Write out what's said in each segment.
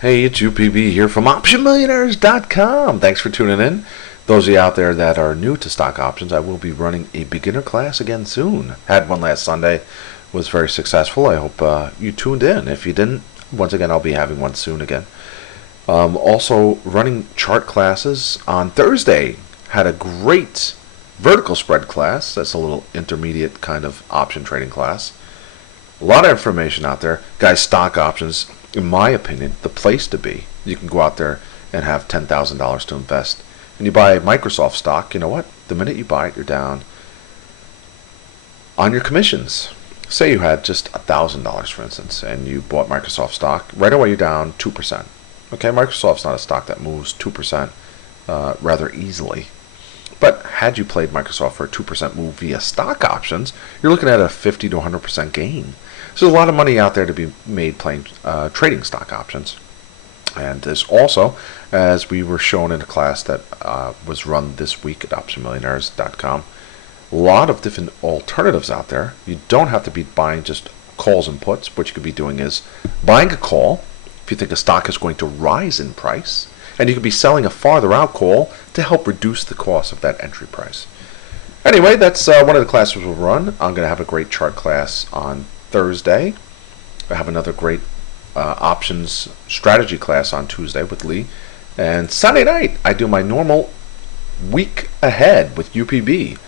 Hey, it's UPB here from OptionMillionaires.com. Thanks for tuning in. Those of you out there that are new to stock options, I will be running a beginner class again soon. Had one last Sunday, was very successful. I hope you tuned in. If you didn't, once again, I'll be having one soon again. Also running chart classes on Thursday. Had a great vertical spread class. That's a little intermediate kind of option trading class. A lot of information out there. Guys, stock options, in my opinion, the place to be. You can go out there and have $10,000 to invest. And you buy Microsoft stock, you know what? The minute you buy it, you're down on your commissions. Say you had just $1,000, for instance, and you bought Microsoft stock. Right away, you're down 2%. Okay, Microsoft's not a stock that moves 2% rather easily. But had you played Microsoft for a 2% move via stock options, you're looking at a 50 to 100% gain. So there's a lot of money out there to be made playing trading stock options. And there's also, as we were shown in a class that was run this week at OptionMillionaires.com, a lot of different alternatives out there. You don't have to be buying just calls and puts. What you could be doing is buying a call if you think a stock is going to rise in price, and you could be selling a farther out call to help reduce the cost of that entry price. Anyway, that's one of the classes we'll run. I'm going to have a great chart class on Thursday. I have another great options strategy class on Tuesday with Lee. And Sunday night, I do my normal week ahead with UPB.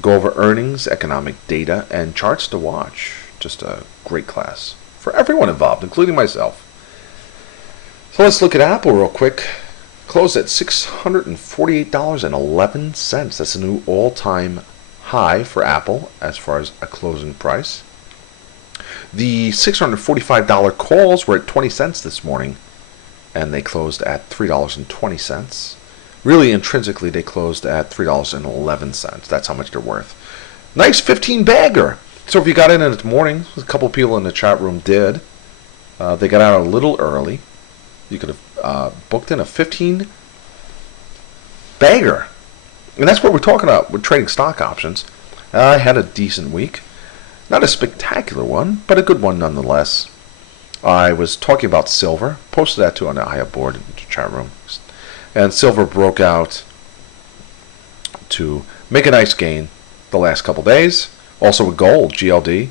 Go over earnings, economic data, and charts to watch. Just a great class for everyone involved, including myself. So let's look at Apple real quick. Closed at $648.11. That's a new all-time high for Apple as far as a closing price. The $645 calls were at 20 cents this morning, and they closed at $3.20. Really, intrinsically, they closed at $3.11. That's how much they're worth. Nice 15-bagger. So if you got in the morning, a couple of people in the chat room did. They got out a little early. You could have booked in a 15-bagger. And that's what we're talking about with trading stock options. I had a decent week. Not a spectacular one, but a good one nonetheless. I was talking about silver. Posted that too on the IHA board in the chat room. And silver broke out to make a nice gain the last couple days. Also with gold, GLD,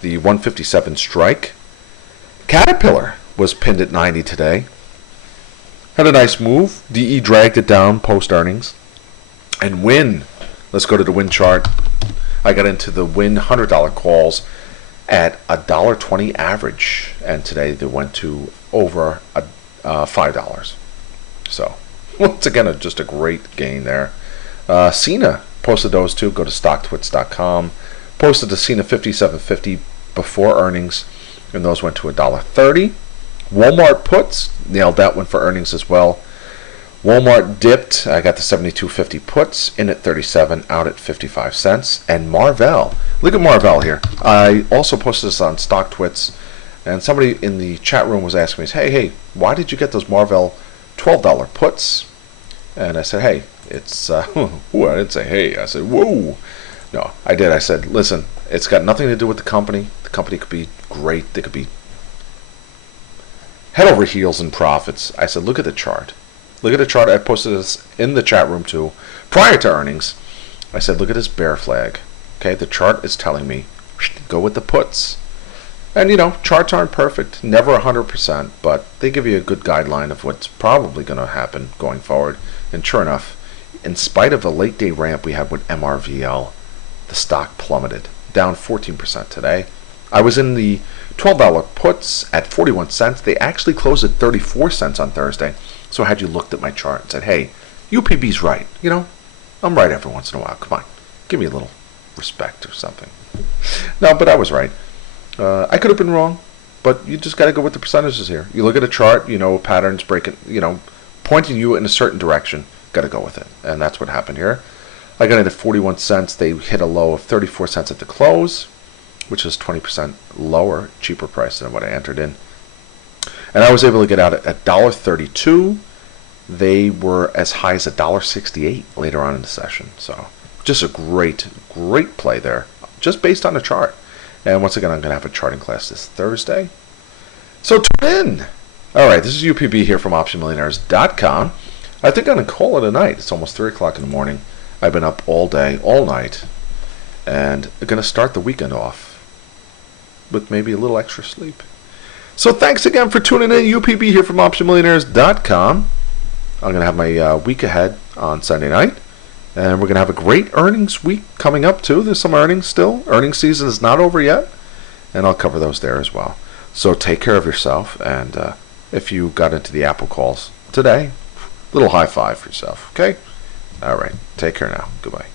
the 157 strike. Caterpillar was pinned at 90 today. Had a nice move. DE dragged it down post earnings. And Win, let's go to the Win chart. I got into the Win $100 calls at $1.20 average, and today they went to over $5. So once again, just a great gain there. Cena posted those two. Go to stocktwits.com. Posted the Cena 57.50 before earnings, and those went to $1.30. Walmart puts, nailed that one for earnings as well. Walmart dipped. I got the 72.50 puts, in at 37, out at 55 cents. And Marvell, look at Marvell here. I also posted this on StockTwits, and somebody in the chat room was asking me, hey, why did you get those Marvell $12 puts? And I said, hey, it's, I didn't say hey, I said, whoa. No, I did. I said, listen, it's got nothing to do with the company. The company could be great. They could be head over heels in profits. I said, look at the chart. Look at the chart. I posted this in the chat room too. Prior to earnings, I said, look at this bear flag. Okay, the chart is telling me, go with the puts. And, charts aren't perfect. Never 100%, but they give you a good guideline of what's probably going to happen going forward. And sure enough, in spite of a late day ramp we had with MRVL, the stock plummeted, down 14% today. I was in the $12 puts at 41 cents. They actually closed at 34 cents on Thursday. So had you looked at my chart and said, hey, UPB's right. I'm right every once in a while. Come on, give me a little respect or something. No, but I was right. I could have been wrong, but you just got to go with the percentages here. You look at a chart, patterns breaking, pointing you in a certain direction. Got to go with it. And that's what happened here. I got in at 41 cents. They hit a low of 34 cents at the close, which is 20% lower, cheaper price than what I entered in. And I was able to get out at $1.32. They were as high as $1.68 later on in the session. So just a great play there, just based on the chart. And once again, I'm going to have a charting class this Thursday. So tune in. Alright, this is UPB here from OptionMillionaires.com. I think I'm going to call it a night. It's almost 3 o'clock in the morning. I've been up all day, all night, and I'm going to start the weekend off with maybe a little extra sleep. So thanks again for tuning in. UPB here from OptionMillionaires.com. I'm going to have my week ahead on Sunday night, and we're going to have a great earnings week coming up too. There's some earnings still. Earnings season is not over yet, and I'll cover those there as well. So take care of yourself, and if you got into the Apple calls today, little high five for yourself, okay? All right, take care now. Goodbye.